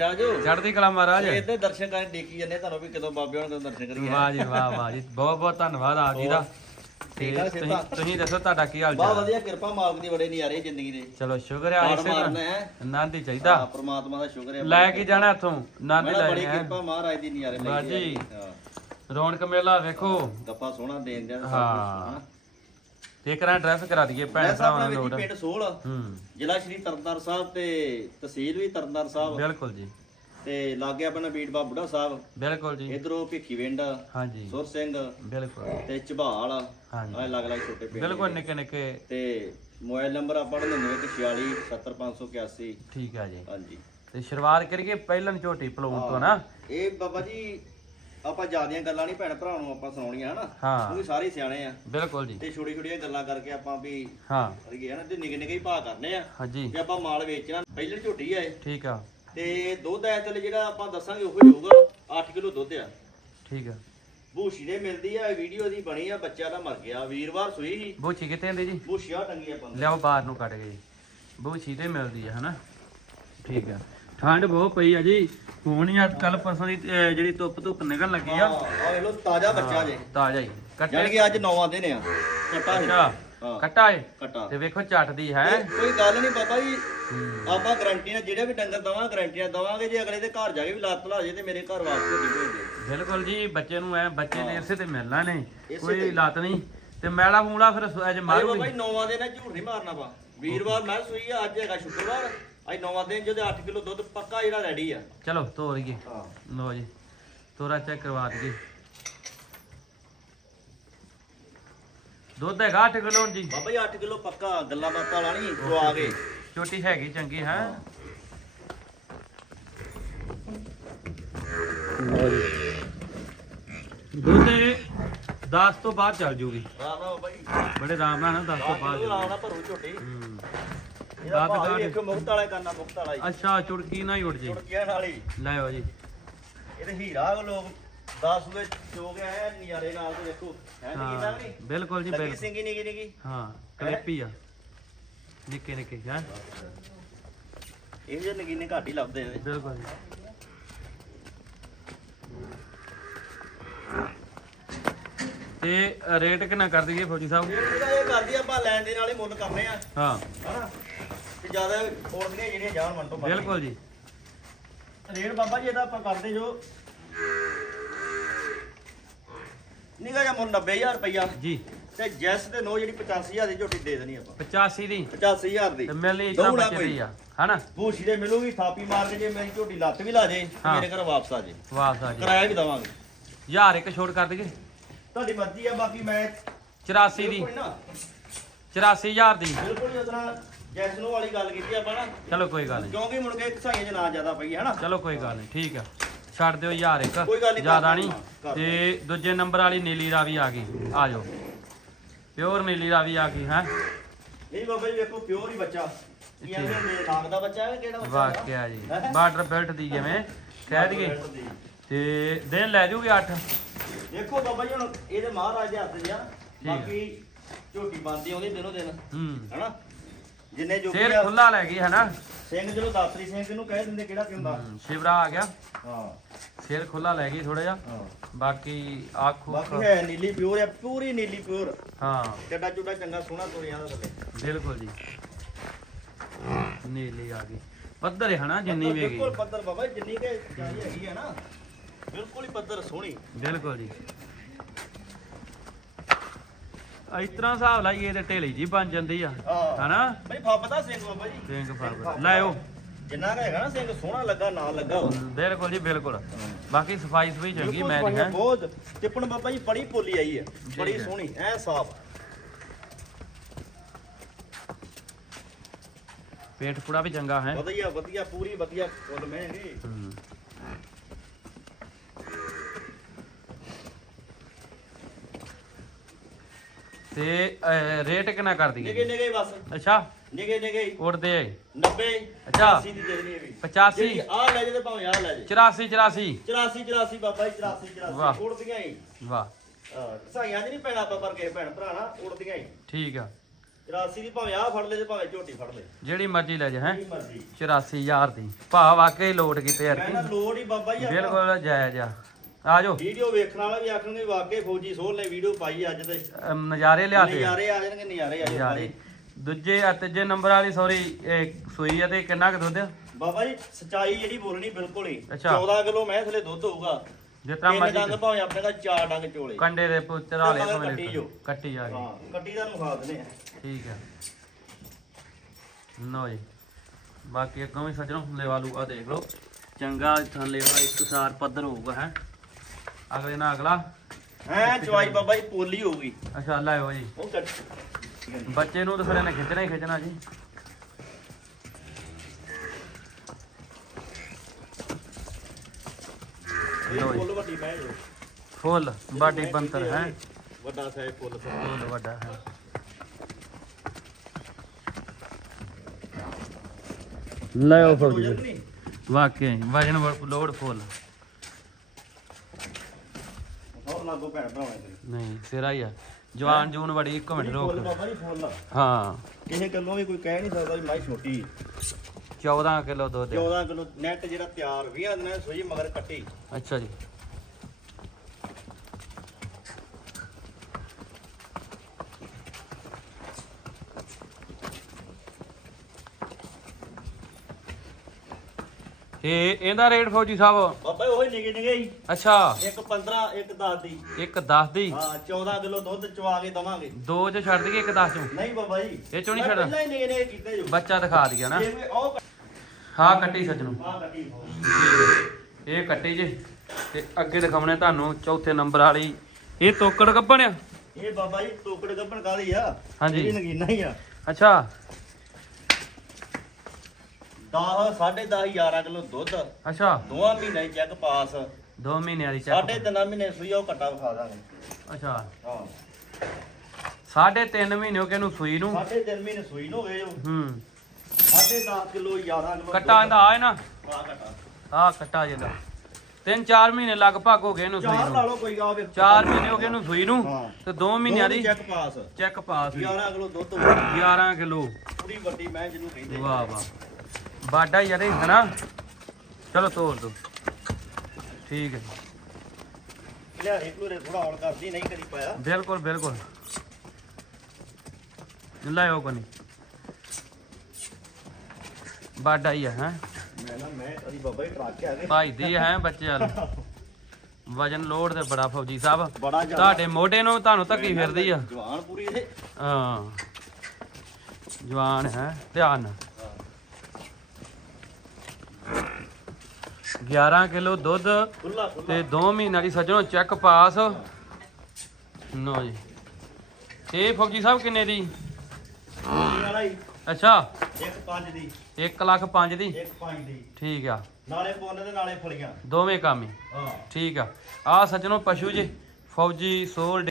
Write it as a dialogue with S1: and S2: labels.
S1: ਜਾਜੋ।
S2: ਚੜ੍ਹਦੀ ਕਲਾ ਮਹਾਰਾਜ।
S1: ਇੱਥੇ ਦਰਸ਼ਨ ਕਰਨ ਡੇਕੀ ਜਾਂਦੇ ਤੁਹਾਨੂੰ ਵੀ ਕਦੋਂ ਬਾਬੇ ਹੁਣ ਕਦੋਂ ਦਰਸ਼ਨ ਕਰੀਏ।
S2: ਵਾਹ ਜੀ ਵਾਹ ਵਾਹ ਜੀ। ਬਹੁਤ ਬਹੁਤ ਧੰਨਵਾਦ ਆਪ ਜੀ ਦਾ। ਤੇ
S1: ਠੀਕ ਆ,
S2: ਤੁਸੀਂ
S1: ਸਿੱਧਾ।
S2: ਤੁਸੀਂ ਦੱਸੋ ਤੁਹਾਡਾ ਕੀ ਹਾਲ
S1: ਬਹੁਤ
S2: ਚਾਲ
S1: ਵਧੀਆ ਕਿਰਪਾ ਮਾਲਕ ਦੀ ਬੜੇ ਨਜ਼ਾਰੇ ਜ਼ਿੰਦਗੀ ਦੇ।
S2: ਚਲੋ ਸ਼ੁਕਰ ਹੈ
S1: ਪਾੜ
S2: ਇਸੇ
S1: ਮਾਰਨਾ
S2: ਤਰ੍ਹਾਂ
S1: ਹੈ।
S2: ਆਨੰਦ ਹੀ
S1: ਹਾਂ,
S2: ਚਾਹੀਦਾ
S1: ਪ੍ਰਮਾਤਮਾ ਦਾ ਸ਼ੁਕਰ ਹੈ
S2: ਲੈ ਕੇ ਜਾਣਾ ਇੱਥੋਂ। ਆਨੰਦ ਹੀ
S1: ਬੜੀ
S2: ਲੈ ਹੈ
S1: ਕਿਰਪਾ ਮਹਾਰਾਜ ਦੀ ਨਜ਼ਾਰੇ
S2: ਵਾਹ
S1: ਲਈ
S2: ਜੀ। ਰੌਣਕ ਮੇਲਾ ਵੇਖੋ।
S1: ਗੱਪਾ ਸੋਹਣਾ ਦੇਣ ਦਿਆ
S2: ਹਾਂ। ਤੇ ਕਰਾਂ ਡਰੈਸ ਕਰਾ ਦਈਏ ਭੈਣ
S1: ਮੈਂ
S2: ਭਰਾਵਾਂ
S1: ਆਪਣਾ
S2: ਨੂੰ
S1: ਵੀ
S2: ਲੋੜ
S1: ਪਿੰਡ ਸੋਲ
S2: ਹੂੰ।
S1: ਜ਼ਿਲ੍ਹਾ ਸ਼੍ਰੀ ਤਰਨਤਾਰਨ ਸਾਹਿਬ ਤੇ ਤਹਿਸੀਲ ਵੀ ਤਰਨਤਾਰਨ ਸਾਹਿਬ।
S2: ਬਿਲਕੁਲ ਜੀ।
S1: ਤੇ ਲਾਗੇ ਆਪਣਾ ਬੀਟ ਬਾਬੂੜਾ ਸਾਹਿਬ।
S2: ਬਿਲਕੁਲ ਜੀ।
S1: ਇਧਰੋਂ ਭਿੱਖੀਵਿੰਡ
S2: ਹਾਂਜੀ।
S1: ਸੁਰ ਸਿੰਘ
S2: ਬਿਲਕੁਲ।
S1: ਤੇ ਝਬਾਲ
S2: ਹਾਂਜੀ।
S1: ਆ ਅਲੱਗ ਅਲੱਗ ਛੋਟੇ ਪਿੰਡ
S2: ਬਿਲਕੁਲ ਨਿੱਕੇ ਨਿੱਕੇ।
S1: ਤੇ ਮੋਬਾਈਲ ਨੰਬਰ ਆਪਾਂ 9946 70581
S2: ਠੀਕ ਆ ਜੀ।
S1: ਹਾਂਜੀ।
S2: ਤੇ ਸ਼ੁਰੂਆਤ ਕਰੀਏ ਪਹਿਲਾਂ ਝੋਟੀ ਪਲਾਉਣ ਤੋਂ ਨਾ।
S1: ਇਹ ਬਾਬਾ ਜੀ ਆਪਾਂ ਜਿਆਦੀਆਂ ਗੱਲਾਂ ਨਹੀਂ ਭੈਣ ਭਰਾ ਨੂੰ ਆਪਾਂ ਸੁਣਾਉਣੀਆਂ ਹਨਾ?
S2: ਹਾਂ।
S1: ਕਿਉਂਕਿ ਸਾਰੇ ਸਿਆਣੇ ਆ।
S2: ਬਿਲਕੁਲ ਜੀ।
S1: ਤੇ ਛੋਟੀ ਛੋਟੀਆਂ ਗੱਲਾਂ ਕਰਕੇ ਆਪਾਂ ਵੀ
S2: ਹਾਂ।
S1: ਕਰੀਏ ਹਨਾ? ਤੇ ਨਿੱਕੇ ਨਿੱਕੇ ਹੀ ਭਾਅ ਕਰਨੇ ਆ।
S2: ਹਾਂਜੀ।
S1: ਵੀ ਆਪਾਂ ਮਾਲ ਵੇਚਣਾ। ਪਹਿਲੀ ਝੋਟੀ ਆ ਇਹ
S2: ਠੀਕ ਆ।
S1: ਤੇ ਦੁੱਧ ਐ ਥਲੇ ਜਿਹੜਾ ਆਪਾਂ ਦੱਸਾਂਗੇ ਉਹ ਹੀ ਹੋਊਗਾ। 8 ਕਿਲੋ ਦੁੱਧ ਆ।
S2: ਠੀਕ ਆ।
S1: ਭੂਸ਼ੀ ਦੇ ਮਿਲਦੀ ਆ ਵੀਡੀਓ ਦੀ ਬਣੀ ਆ ਬੱਚਾ ਦਾ ਮਰ ਗਿਆ। ਵੀਰਵਾਰ ਸੂਈ ਸੀ।
S2: ਬੂਛੀ ਕਿੱਥੇ ਹੁੰਦੀ ਜੀ?
S1: ਭੂਸ਼ੀਆ ਟੰਗੀ ਆਪਾਂ
S2: ਲਿਆਓ ਬਾਹਰ ਨੂੰ ਕੱਢ ਗਏ ਬੂਛੀ ਤੇ ਮਿਲਦੀ ਆ ਹਨਾ? ਠੀਕ ਆ। ਠੰਡ ਬਹੁਤ ਪਈ ਆ ਜੀ। ਹੁਣ ਹੀ ਅੱਜ ਕੱਲ ਪਰਸੋਂ ਦੀ ਅਹ, ਜਿਹੜੀ ਧੁੱਪ ਧੁੱਪ ਨਿਕਲਣ ਲੱਗੀ ਆ।
S1: ਆ ਵੇਖ ਲੋ ਤਾਜ਼ਾ ਬੱਚਾ ਜੇ।
S2: ਤਾਜ਼ਾ ਹੀ।
S1: ਜਾਨ
S2: ਕੱਟੇ
S1: ਕਿ ਅੱਜ ਨੌਵਾਂ ਦਿਨ ਆ। ਕੱਟਾ ਸੀ।
S2: ਅੱਛਾ।
S1: ਹਾਂ।
S2: ਕੱਟਾ ਏ?
S1: ਕੱਟਾ।
S2: ਤੇ ਵੇਖੋ ਚੱਟਦੀ ਹੈ।
S1: ਕੋਈ ਗੱਲ ਨਹੀਂ ਪਤਾ ਜੀ। ਆਪਾਂ ਗਾਰੰਟੀ ਨਾਲ ਜਿਹੜੇ ਵੀ ਡੰਗਰ ਦਵਾਂ ਗਾਰੰਟੀਆਂ ਦਵਾਂਗੇ। ਜੇ ਅਗਲੇ ਦੇ ਘਰ ਜਾ ਕੇ ਵੀ ਲੱਤ ਲਾ ਜੇ ਤੇ ਮੇਰੇ ਘਰ ਵਾਸਤੇ ਨਹੀਂ। ਭੇਜਦੇ
S2: ਬਿਲਕੁਲ ਜੀ ਬੱਚੇ ਨੂੰ ਐ ਬੱਚੇ ਨੇ ਇਸੇ ਤੇ ਮਿਲਣਾ ਨੇ
S1: ਇਸੇ
S2: ਕੋਈ
S1: ਤੇ।
S2: ਲੱਤ ਨਹੀਂ। ਤੇ ਮੈਲਾ ਮੂਲਾ ਫਿਰ ਅੱਜ ਮਾਰੂ
S1: ਬਾਬਾ ਜੀ ਨੌਵਾਂ ਦਿਨ ਆ ਝੂਠ ਨਹੀਂ ਮਾਰਨਾ ਪਾ ਵੀਰਵਾਰ ਮੈਂ ਸੂਈ ਆ ਅੱਜ ਹੈਗਾ ਸ਼ੁੱਕਰਵਾਰ। ਅੱਜ ਨੌਵਾਂ ਦਿਨ ਜਿਹਦੇ 8 ਕਿਲੋ ਦੁੱਧ ਪੱਕਾ ਜਿਹੜਾ ਰੈਡੀ ਆ।
S2: ਚਲੋ ਤੋਰੀਏ
S1: ਹਾਂ।
S2: ਲੋ ਜੀ ਤੋਰਾ ਚੈੱਕ ਕਰਵਾ ਦਈਏ ਦੁੱਧ ਹੈਗਾ 8 ਕਿਲੋ ਜੀ।
S1: ਬਾਬਾ ਜੀ 8 ਕਿਲੋ ਪੱਕਾ ਗੱਲਾਂ ਬਾਤਾਂ ਵਾਲਾ ਨਹੀਂ ਜੋ ਆ ਗਏ
S2: ਛੋਟੀ ਹੈਗੀ ਚੰਗੀ ਹੈ? ਦੁੱਧ 10 ਤੋਂ ਬਾਅਦ ਚੱਲ ਜੂਗੀ।
S1: ਰਾਮ ਬਾਬਾ ਜੀ।
S2: ਬੜੇ ਆਰਾਮ ਨਾਲ ਨਾ 10 ਤੋਂ ਬਾਅਦ
S1: ਕਿਲੋ ਆਉਣਾ ਭਰੂ ਝੋਟੀ।
S2: ਹੂੰ।
S1: ਇਹਦਾ ਭਾਅ ਇੱਕ ਮੁਕਤ ਵਾਲਾ ਕਰਨਾ ਮੁਕਤ ਵਾਲਾ ਹੀ
S2: ਅੱਛਾ ਚੁੜਕੀ ਨਾ ਹੀ ਉੱਡ ਜੀ।
S1: ਚੁੜਕੀਆਂ ਨਾਲ ਹੀ।
S2: ਲੈ ਜੀ।
S1: ਇਹਦੇ ਹੀਰਾ ਲੋਕ 10 ਦੇ ਚੋ ਗਿਆ ਹੈ ਨਜ਼ਾਰੇ ਨਾਲ ਤੇ ਦੇਖੋ ਹੈ ਨਹੀਂ
S2: ਹਾਂ
S1: ਨਹੀਂ?
S2: ਬਿਲਕੁਲ ਜੀ ਬਿਲਕੁਲ।
S1: ਸਿੰਘੀ ਨਿੱਕੀ ਨਿੱਕੀ?
S2: ਹਾਂ ਕਲਿੱਪੀ ਆ। ਨਿੱਕੇ ਨਿੱਕੇ ਹੈ।
S1: ਇਹ ਜਿਹੇ ਨਗੀਨੇ ਘੱਟ ਹੀ ਲੱਭਦੇ ਨੇ
S2: ਬਿਲਕੁਲ ਜੀ। ਤੇ ਰੇਟ ਕਿੰਨਾ ਕਰ ਦਈਏ ਫੌਜੀ ਸਾਹਿਬ?
S1: ਇਹਦਾ ਇਹ ਕਰਦੀ ਆਪਾਂ ਲੈਣ ਦੇ ਨਾਲ ਹੀ ਮੁੱਲ ਕਰਨੇ ਆ।
S2: ਹਾਂ।
S1: ਹਨਾ? ਤੇ ਜ਼ਿਆਦਾ ਉੜਦੀਆਂ ਜਿਹੜੀਆਂ ਜਾਣ ਮਨ ਤੋਂ ਬਾਹਰ।
S2: ਬਿਲਕੁਲ ਜੀ।
S1: ਰੇਟ ਬਾਬਾ ਜੀ ਇਹਦਾ ਆਪਾਂ ਕਰਦੇ ਜੋ। ਨਿਗਾ ਜਾਂ ਮੁੱਲ 90000 ਰੁਪਇਆ
S2: ਜੀ।
S1: ਤੇ ਜੈਸ ਦੇ ਨੋ ਜਿਹੜੀ 85000 ਦੀ ਝੋਟੀ ਦੇ ਦੇਣੀ ਆਪਾਂ।
S2: 85 ਦੀ।
S1: 85000 ਦੀ।
S2: ਤੇ ਮਿਲਣੀ ਤਾਂ
S1: ਦਊ ਨਾ
S2: ਬੱਚੇ ਦੀ ਆ। ਹਨਾ?
S1: ਭੂਸ਼ੀ ਦੇ ਮਿਲੂਗੀ ਥਾਪੀ ਮਾਰ ਕੇ ਜੇ ਮੇਰੀ ਝੋਟੀ ਲੱਤ ਵੀ ਲਾ ਜੇ ਤੇ
S2: ਹਾਂ।
S1: ਮੇਰੇ ਘਰ ਵਾਪਸ ਆ ਜੇ।
S2: ਵਾਪਸ ਆ ਜੀ।
S1: ਕਿਰਾਇਆ ਵੀ ਦਵਾਂਗੇ।
S2: ਯਾਰ ਇੱਕ ਛੋਟ ਕਰ ਦਈਏ।
S1: ਤੁਹਾਡੀ ਮਰਜ਼ੀ ਆ ਬਾਕੀ ਮੈਂ
S2: 84 ਦੀ।
S1: ਬਿਲਕੁਲ ਨਾ।
S2: 84000 ਦੀ।
S1: ਬਿਲਕੁਲ ਹੀ ਉਤਨਾ ਜੈਸਨੋ ਵਾਲੀ ਗੱਲ ਕੀਤੀ ਆਪਾਂ ਨਾ।
S2: ਚਲੋ ਕੋਈ ਗੱਲ ਨਹੀਂ।
S1: ਕਿਉਂਕਿ ਮੁੜ ਕੇ ਘਸਾਈਆਂ ਚ ਨਾ ਜ਼ਿਆਦਾ ਪਈ ਹੈ ਨਾ
S2: ਚਲੋ ਕੋਈ ਗੱਲ ਨਹੀਂ ਠੀਕ ਆ। ਛੱਡ ਦਿਓ ਯਾਰ ਇੱਕ
S1: ਕੋਈ ਗੱਲ
S2: ਜ਼ਿਆਦਾ ਨਹੀਂ। ਤੇ ਦੂਜੇ ਨੰਬਰ ਵਾਲੀ ਨੀਲੀ ਰਾਵੀ ਆ ਗਈ। ਆ ਜਾਓ। ਪਿਓਰ ਨੀਲੀ ਰਾਵੀ ਆ ਗਈ ਹੈ?
S1: ਨਹੀਂ ਬਾਬਾ ਜੀ ਵੇਖੋ ਪਿਓਰ ਹੀ ਬੱਚਾ। ਕੀ ਆਂਦੇ ਨੇ ਨਾਗ ਦਾ ਬੱਚਾ ਹੈ ਕਿ ਕਿਹੜਾ ਬੱਚਾ ਹੈ?
S2: ਵਾਕਿਆ ਜੀ।
S1: ਹੈਂ?
S2: ਬਾਰਡਰ ਬੈਲਟ ਦੀ ਜਿਵੇਂ ਕਹਿ ਦਈਏ। ਤੇ ਦਿਨ ਲੈ ਜੂਗੀ 8
S1: ਦੇਖੋ ਬਾਬਾ ਜੀ ਹੁਣ ਇਹਦੇ ਮਹਾਰਾਜ ਦੇ ਹੱਥ 'ਚ ਆ
S2: ਹੈ।
S1: ਬਾਕੀ ਝੋਟੀ ਬੰਦੀ ਆਉਂਦੀ ਦਿਨੋ ਦਿਨ
S2: ਹੂੰ।
S1: ਹੈਨਾ? ਜਿੰਨੇ ਜੋ
S2: ਸ਼ੇਰ ਖੁੱਲਾ ਲੈ ਗਈ ਹੈ ਨਾ?
S1: ਸਿੰਘ ਜਦੋਂ ਦਾਤਰੀ ਸਿੰਘ ਨੂੰ ਕਹਿ ਦਿੰਦੇ ਕਿਹੜਾ ਕੀ ਹੁੰਦਾ
S2: ਹੂੰ, ਸ਼ਿਵਰਾ ਆ ਗਿਆ।
S1: ਹਾਂ।
S2: ਸ਼ੇਰ ਖੁੱਲਾ ਲੈ ਗਈ ਥੋੜਾ ਜਿਹਾ।
S1: ਹਾਂ।
S2: ਬਾਕੀ ਆਖੂ
S1: ਬਾਕੀ ਹੈ ਨੀਲੀ ਪਿਓਰ ਹੈ ਪੂਰੀ ਨੀਲੀ ਪਿਓਰ।
S2: ਹਾਂ।
S1: ਚੱਡਾ ਚੁੱਡਾ ਚੰਗਾ ਸੋਹਣਾ ਤੁਰਿਆਂ ਦਾ ਥੱਲੇ।
S2: ਬਿਲਕੁਲ ਜੀ। ਨੀਲੀ ਆ ਗਈ। ਪੱਧਰ ਹੈ ਨਾ ਜਿੰਨੀ ਵੀ
S1: ਬਿਲਕੁਲ
S2: ਹੈਗੀ
S1: ਪੱਧਰ ਬਾਬਾ ਜਿੰਨੀ ਕਿ ਚਾਹੀ ਹੈਗੀ ਹੈ ਨਾ ਬਿਲਕੁਲ ਹੀ ਪੱਧਰ ਸੋਹਣੀ।
S2: ਬਿਲਕੁਲ ਜੀ। ਇਸ ਤਰ੍ਹਾਂ ਹਿਸਾਬ ਲਾਈਏ ਤੇ ਢੇਲੀ ਜੀ ਬਣ ਜਾਂਦੀ ਆ।
S1: ਹਾਂ।
S2: ਹਨਾ?
S1: ਬਈ ਫੱਬਦਾ ਸਿੰਘ ਬਾਬਾ ਜੀ।
S2: ਸਿੰਘ ਫਾਬਰ ਲੈ ਆਓ।
S1: ਜਿੰਨਾ ਕੁ ਹੈਗਾ ਨਾ ਸਿੰਘ ਸੋਹਣਾ ਲੱਗਾ ਨਾ ਲੱਗਾ ਉਹ।
S2: ਬਿਲਕੁਲ ਜੀ ਬਿਲਕੁਲ। ਬਾਕੀ ਸਫ਼ਾਈ ਸਫ਼ਾਈ ਚੰਗੀ
S1: ਬਿਲਕੁਲ
S2: ਮੈਂ
S1: ਸਫਾਈਆਂ
S2: ਹੈ।
S1: ਬਹੁਤ। ਟਿੱਪਣ ਬਾਬਾ ਜੀ ਬੜੀ ਪੋਲੀ ਆਈ ਹੈ। ਬੜੀ
S2: ਹੈ।
S1: ਸੋਹਣੀ ਐ ਸਾਫ਼।
S2: ਪੇਟ ਪੂੜਾ ਵੀ ਚੰਗਾ ਹੈ।
S1: ਵਧੀਆ ਵਧੀਆ ਪੂਰੀ ਵਧੀਆ ਫੁੱਲ
S2: ਹੂੰ। ਤੇ ਅਹ, ਰੇਟ ਕਿੰਨਾ ਕਰ
S1: ਨਿਗੇ
S2: ਦਈਏ
S1: ਨਿਗੇ ਬਸ।
S2: ਅੱਛਾ।
S1: ਨਿਗੇ ਨਿਗੇ
S2: ਉੜਦੇ
S1: 90
S2: ਅੱਛਾ।
S1: 80 ਦੀ ਦੇ ਦੇਣੀ ਇਹ ਵੀ।
S2: 85
S1: ਆ ਲੈ ਜੇ ਤੇ ਭਾਵੇਂ ਆ ਲੈ ਜੇ।
S2: 84 84
S1: 84 84 ਬਾਬਾ ਜੀ 84 84
S2: ਵਾਹ।
S1: ਉੜਦੀਆਂ ਹੀ।
S2: ਵਾਹ।
S1: ਸਾਈਆਂ 'ਚ ਨਹੀਂ ਪੈਣਾ ਆਪਾਂ ਪਰ ਕਿਸੇ ਭੈਣ ਭਰਾ ਨਾਲ ਉੜਦੀਆਂ ਹੀ।
S2: ਠੀਕ ਆ।
S1: 84 ਦੀ ਭਾਵੇਂ ਆ ਫੜ ਲੈ ਤੇ ਭਾਵੇਂ ਝੋਟੀ ਫੜ ਲੈ।
S2: ਜਿਹੜੀ ਮਰਜ਼ੀ ਲੈ ਜਾ ਹੈ?
S1: ਕੀ ਮਰਜ਼ੀ।
S2: 84000 ਦੀ। ਭਾ ਵਾਕਈ ਲੋਟ ਕੀਤੇ ਯਾਰ।
S1: ਮੈਂ ਨਾ ਲੋੜ ਹੀ ਬਾਬਾ ਜੀ ਆਪਾਂ
S2: ਬਿਲਕੁਲ ਜਾਇਜ਼ ਆ। ਆ ਜਾਓ।
S1: ਵੀਡੀਓ ਵੇਖਣ ਵਾਲਾ ਵੀ ਆਖਣਗੇ ਵਾਕਈ ਫੌਜੀ ਸੋਹਲ ਨੇ ਵੀਡੀਓ ਪਾਈ ਅੱਜ ਤੇ।
S2: ਅਮ ਨਜ਼ਾਰੇ ਲਿਆਤੇ ਆ
S1: ਨਜ਼ਾਰੇ ਆ ਜਾਣਗੇ ਨਜ਼ਾਰੇ ਆ
S2: ਨਜ਼ਾਰੇ।
S1: ਜਾਣਗੇ
S2: ਦੂਜੇ ਆ ਤੀਜੇ ਨੰਬਰ ਵਾਲੀ ਸੌਰੀ ਇਹ ਸੂਈ ਆ ਤੇ ਕਿੰਨਾ ਕੁ ਦੁੱਧ ਆ?
S1: ਬਾਬਾ ਜੀ ਸਚਾਈ ਜਿਹੜੀ ਬੋਲਣੀ ਬਿਲਕੁਲ ਹੀ।
S2: ਅੱਛਾ।
S1: 14 ਕਿਲੋ ਮੈਂ ਥਲੇ ਦੁੱਧ ਹੋਊਗਾ।
S2: ਜਿਸ ਤਰ੍ਹਾਂ
S1: ਤਿੰਨ ਡੰਗ
S2: ਮਰਜ਼ੀ
S1: ਭਾਵੇਂ ਆਪਣੇ ਦਾ ਚਾਰ ਡੰਗ ਚੋਲੇ।
S2: ਕੰਡੇ ਦੇ ਪੁੱਤਰ ਵਾਲੇ ਭਾਵੇਂ
S1: ਕੱਟੀ ਜੋ।
S2: ਕੱਟੀ ਆ ਗਈ।
S1: ਹਾਂ ਕੱਟੀ ਦਾ ਨੂੰ ਖਾ ਦਨੇ ਆ।
S2: ਠੀਕ ਹੈ ਲਓ ਜੀ। ਬਾਕੀ ਅੱਗੋਂ ਵੀ ਸੱਜਣੋ ਲੈਵਾ ਲੂਆ ਦੇਖ ਲਓ। ਚੰਗਾ ਥਾਂ ਲੈਵਾ ਇੱਕ ਸਾਰ ਪੱਧਰ ਹੋਊਗਾ ਹੈ। ਅਗਲੇ ਨਾਲ ਅਗਲਾ।
S1: ਹੈ ਚਵਾਈ ਬਾਬਾ ਜੀ ਪੋਲੀ ਹੋਊਗੀ
S2: ਅੱਛਾ ਲਾਇਓ ਜੀ।
S1: ਉਹ
S2: ਬੱਚੇ ਨੂੰ ਤਾਂ ਫਿਰ ਇਹਨੇ ਖਿੱਚਣਾ ਹੀ ਖਿੱਚਣਾ ਜੀ।
S1: ਇਹ
S2: ਲਓ ਜੀ।
S1: ਫੁੱਲ ਵੱਡੀ ਮੈਂ ਜੋ
S2: ਫੁੱਲ ਬਾਡੀ ਬੰਤਰ ਹੈ।
S1: ਵੱਡਾ ਸਾਈਜ਼ ਫੁੱਲ ਸਭ।
S2: ਫੁੱਲ ਵੱਡਾ ਹੈ। ਲਾਇਓ ਫੌਜੀ ਵਾਕਿਆ ਹੀ, ਵਜਨ ਵ- ਲੋਡ ਫੁੱਲ।
S1: ਹੋਰ ਲਾਗੋ ਭੈਣ ਭਰਾਵਾਂ ਦੇ
S2: ਨਹੀਂ ਸਿਰਾ ਹੀ ਆ। ਜਵਾਨ ਜੂਨ ਬੜੀ ਇੱਕ ਮਿੰਟ
S1: ਫੁੱਲ
S2: ਰੋਕ
S1: ਬਾਬਾ ਜੀ ਫੁੱਲ ਆ।
S2: ਹਾਂ।
S1: ਕਿਸੇ ਗੱਲੋਂ ਵੀ ਕੋਈ ਕਹਿ ਨਹੀਂ ਸਕਦਾ ਵੀ ਮਾਈ ਛੋਟੀ।
S2: 14 ਕਿਲੋ ਦੁੱਧ। ਆ।
S1: 14 ਕਿਲੋ ਨੈਟ ਜਿਹੜਾ ਤਿਆਰ 20 ਦਿਨਾਂ ਸੋਈ ਮਗਰ ਕੱਟੀ।
S2: ਅੱਛਾ ਜੀ। ਇਹ ਇਹਦਾ ਰੇਟ ਫੌਜੀ ਸਾਹਿਬ?
S1: ਬਾਬਾ ਉਹੀ ਨਿਗੇ ਨਿਗੇ ਹੀ।
S2: ਅੱਛਾ।
S1: ਇੱਕ 15 ਇੱਕ 10 ਦੀ।
S2: ਇੱਕ 10 ਦੀ?
S1: ਹਾਂ 14 ਕਿਲੋ ਦੁੱਧ ਚਵਾ ਕੇ ਦਵਾਂਗੇ।
S2: ਦੋ ਚ ਛੱਡ ਦਈਏ ਇੱਕ 10 ਚੋਂ?
S1: ਨਹੀਂ ਬਾਬਾ ਜੀ।
S2: ਇਹ ਚੋਂ ਨੀ
S1: ਮੈਂ
S2: ਛੱਡਣਾ?
S1: ਪਹਿਲਾਂ ਹੀ ਨਿਗੇ ਨਿਗੇ ਕੀਤੇ ਜੋ।
S2: ਬੱਚਾ ਦਿਖਾ ਦਿਆ ਨਾ
S1: ਜਿਵੇਂ ਉਹ
S2: ਹਾਂ ਕੱਟੀ ਸੱਜਣੋ।
S1: ਆ ਕੱਟੀ ਹੋ
S2: ਇਹ ਕੱਟੀ ਜੇ। ਤੇ ਅੱਗੇ ਦਿਖਾਉਣੇ ਤੁਹਾਨੂੰ ਚੌਥੇ ਨੰਬਰ ਵਾਲੀ। ਇਹ ਤੋਕੜ ਕੱਪਣ
S1: ਇਹ ਬਾਬਾ ਜੀ ਟੋਕੜ ਗੱਬਣ ਕਾਦੀ ਆ?
S2: ਹਾਂਜੀ।
S1: ਇਹ ਨਗੀਨਾ ਹੀ ਆ।
S2: ਅੱਛਾ।
S1: 10 10.5 11 ਕਿਲੋ ਦੁੱਧ।
S2: ਅੱਛਾ।
S1: ਦੋਵਾਂ ਮਹੀਨੇ ਚੈੱਕ ਪਾਸ
S2: ਦੋ ਮਹੀਨੇ ਵਾਲੀ
S1: ਸਾਢੇ
S2: ਚੱਕ
S1: ਤਿੰਨ ਮਹੀਨੇ ਸੂਈ ਉਹ ਕੱਟਾ ਵਿਖਾ ਦਾਂਗੇ।
S2: ਅੱਛਾ।
S1: ਹਾਂ।
S2: ਸਾਢੇ ਤਿੰਨ ਮਹੀਨੇ ਹੋ ਗਏ ਨੂੰ ਸੂਈ ਨੂੰ।
S1: ਸਾਢੇ ਤਿੰਨ ਮਹੀਨੇ ਸੂਈ ਨੂੰ ਹੋ ਗਏ ਜੋ
S2: ਹੂੰ।
S1: ਸਾਢੇ 10 ਕਿਲੋ 11 ਕਿਲੋ
S2: ਕੱਟਾ ਇਹਦਾ ਆ ਨਾ
S1: ਹਾਂ ਕੱਟਾ
S2: ਆ ਕੱਟਾ ਜਿਹਦਾ। ਤਿੰਨ ਚਾਰ ਮਹੀਨੇ ਲਗਭਗ ਹੋ ਗਏ ਇਹਨੂੰ ਸੂਈ
S1: ਚਾਰ ਲਾ
S2: ਨੂੰ
S1: ਲਓ ਕੋਈ ਆ ਵੇ
S2: ਚਾਰ ਮਹੀਨੇ ਹੋ ਗਏ ਇਹਨੂੰ ਸੂਈ ਨੂੰ।
S1: ਹਾਂ।
S2: ਤੇ ਮਹੀਨਿਆਂ ਦੀ
S1: ਚੈੱਕ ਪਾਸ
S2: ਚੈੱਕ ਪਾਸ ਹੋਈ।
S1: 11 ਕਿਲੋ ਦੁੱਧ। ਹੋ
S2: 11 ਕਿਲੋ।
S1: ਪੂਰੀ ਵੱਡੀ ਮੈਂ ਜਿਹਨੂੰ ਕਹਿੰਦੇ।
S2: ਵਾਹ ਵਾਹ। ਬਾਡਾ ਯਾਰ ਇਹ ਹਨਾ? ਚਲੋ ਤੋੜ ਦੋ। ਠੀਕ ਹੈ
S1: ਲਿਆਰੇ ਭਲੂਰੇ ਥੋੜਾ ਆਉਣ ਕਰਦੀ ਨਹੀਂ ਕਰੀ ਪਾਇਆ।
S2: ਬਿਲਕੁਲ ਬਿਲਕੁਲ। ਲਾਇਓ ਕੋਨੀ ਬਾਡਾ ਹੀ ਹੈ ਹੈਂ?
S1: ਮੈਂ ਨਾ ਮੈਂ ਅਦੀ ਬਾਬਾ ਹੀ ਟਰੱਕ ਆ ਗਏ।
S2: ਭਾਈ ਦੀ ਹੈ ਬੱਚੇ ਵਾਲ। ਵਜਨ ਲੋਡ ਤੇ ਬੜਾ ਫੌਜੀ ਸਾਹਿਬ। ਤੁਹਾਡੇ ਮੋਢੇ ਨੂੰ ਤੁਹਾਨੂੰ ਧੱਕੀ ਫਿਰਦੀ ਆ।
S1: ਜਵਾਨ ਪੂਰੀ ਇਹ।
S2: ਹਾਂ। ਜਵਾਨ ਹੈ? ਧਿਆਨ ਨਾਲ। 11 ਕਿਲੋ ਦੁੱਧ ਤੇ 2 ਮਹੀਨਿਆਂ ਦੀ ਸੱਜਣੋ ਚੈੱਕ ਪਾਸ। ਨੋ ਜੀ। ਇਹ ਫੌਜੀ ਸਾਹਿਬ ਕਿੰਨੇ ਦੀ? ਅੱਛਾ।
S1: ਇੱਕ ਪੰਜ ਦੀ
S2: 1 ਲੱਖ 5 ਦੀ
S1: ਇੱਕ ਪੰਜ ਦੀ।
S2: ਠੀਕ ਆ।
S1: ਨਾਲੇ ਪੁੰਨ ਦੇ ਨਾਲੇ ਫਲੀਆਂ।
S2: ਦੋਵੇਂ ਕੰਮ ਹੀ।
S1: ਹਾਂ।
S2: ਠੀਕ ਆ। ਆ ਸੱਜਣੋ ਪਸ਼ੂ ਜੇ ਫੌਜੀ ਸੋਲ